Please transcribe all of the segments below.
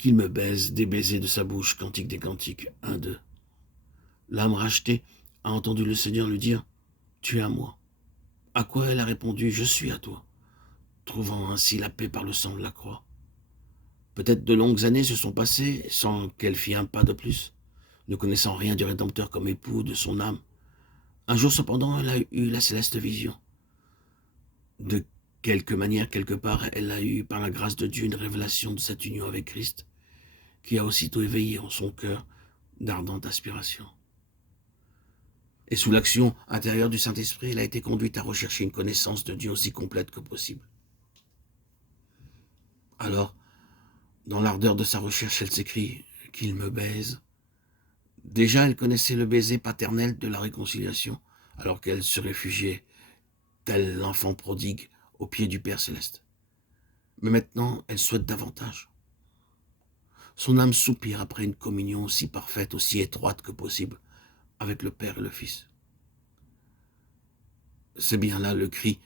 qu'il me baise des baisers de sa bouche, cantique des cantiques, 1-2. L'âme rachetée a entendu le Seigneur lui dire, tu es à moi. À quoi elle a répondu, je suis à toi, trouvant ainsi la paix par le sang de la croix. Peut-être de longues années se sont passées sans qu'elle fît un pas de plus, ne connaissant rien du Rédempteur comme époux de son âme. Un jour cependant, elle a eu la céleste vision. De quelque manière, quelque part, elle a eu par la grâce de Dieu une révélation de cette union avec Christ, qui a aussitôt éveillé en son cœur d'ardentes aspirations. Et sous l'action intérieure du Saint-Esprit, elle a été conduite à rechercher une connaissance de Dieu aussi complète que possible. Alors, dans l'ardeur de sa recherche, elle s'écrie « qu'il me baise ». Déjà, elle connaissait le baiser paternel de la réconciliation, alors qu'elle se réfugiait, tel l'enfant prodigue, aux pieds du Père Céleste. Mais maintenant, elle souhaite davantage. Son âme soupire après une communion aussi parfaite, aussi étroite que possible, avec le Père et le Fils. C'est bien là le cri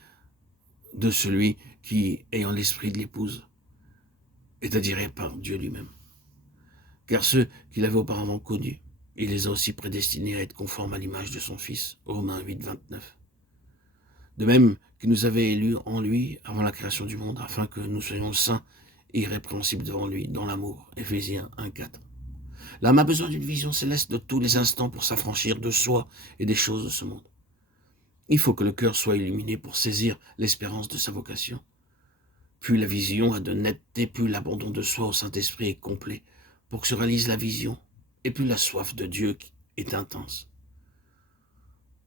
de celui qui, ayant l'esprit de l'épouse, est attiré par Dieu lui-même. Car ceux qu'il avait auparavant connus, il les a aussi prédestinés à être conformes à l'image de son Fils, Romains 8, 29. De même qu'il nous avait élus en lui avant la création du monde, afin que nous soyons saints et irrépréhensibles devant lui, dans l'amour, Éphésiens 1, 4. L'âme a besoin d'une vision céleste de tous les instants pour s'affranchir de soi et des choses de ce monde. Il faut que le cœur soit illuminé pour saisir l'espérance de sa vocation. Plus la vision a de netteté, plus l'abandon de soi au Saint-Esprit est complet pour que se réalise la vision, et plus la soif de Dieu est intense.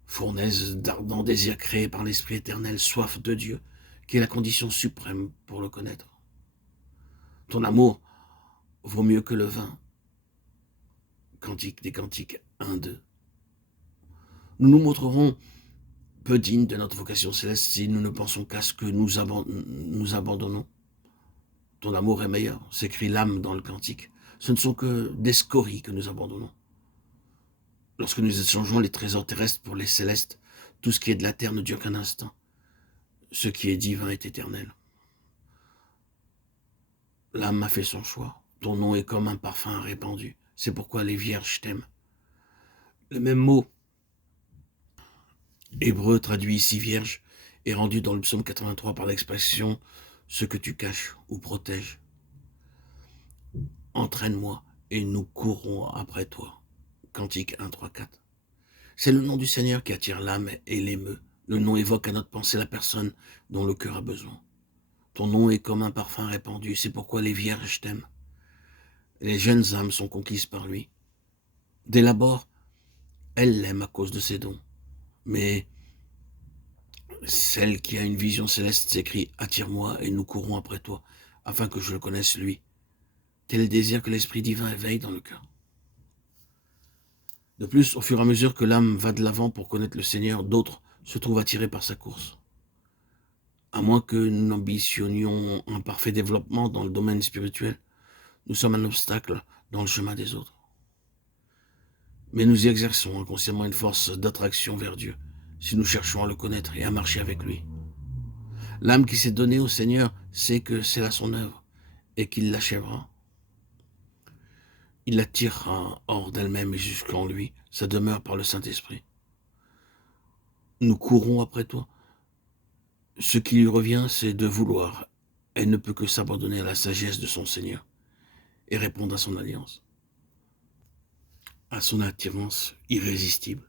Fournaise d'ardents désirs créés par l'Esprit éternel, soif de Dieu, qui est la condition suprême pour le connaître. Ton amour vaut mieux que le vin. Cantique des cantiques 1-2. Nous nous montrerons peu dignes de notre vocation céleste si nous ne pensons qu'à ce que nous abandonnons. Ton amour est meilleur, s'écrie l'âme dans le cantique. Ce ne sont que des scories que nous abandonnons. Lorsque nous échangeons les trésors terrestres pour les célestes, tout ce qui est de la terre ne dure qu'un instant. Ce qui est divin est éternel. L'âme a fait son choix. Ton nom est comme un parfum répandu. C'est pourquoi les vierges t'aiment. Le même mot hébreu traduit ici vierge est rendu dans le psaume 83 par l'expression « ce que tu caches ou protèges ». Entraîne-moi et nous courrons après toi. Cantique 1, 3, 4. C'est le nom du Seigneur qui attire l'âme et l'émeut. Le nom évoque à notre pensée la personne dont le cœur a besoin. Ton nom est comme un parfum répandu, c'est pourquoi les vierges t'aiment. Les jeunes âmes sont conquises par lui. Dès l'abord, elles l'aiment à cause de ses dons. Mais celle qui a une vision céleste s'écrie « Attire-moi et nous courons après toi, afin que je le connaisse lui ». Tel est le désir que l'Esprit divin éveille dans le cœur. De plus, au fur et à mesure que l'âme va de l'avant pour connaître le Seigneur, d'autres se trouvent attirés par sa course. À moins que nous ambitionnions un parfait développement dans le domaine spirituel, nous sommes un obstacle dans le chemin des autres. Mais nous y exerçons inconsciemment une force d'attraction vers Dieu, si nous cherchons à le connaître et à marcher avec lui. L'âme qui s'est donnée au Seigneur sait que c'est là son œuvre et qu'il l'achèvera. Il la tirera hors d'elle-même et jusqu'en lui, sa demeure par le Saint-Esprit. Nous courons après toi. Ce qui lui revient, c'est de vouloir. Elle ne peut que s'abandonner à la sagesse de son Seigneur et répondre à son alliance, à son attirance irrésistible.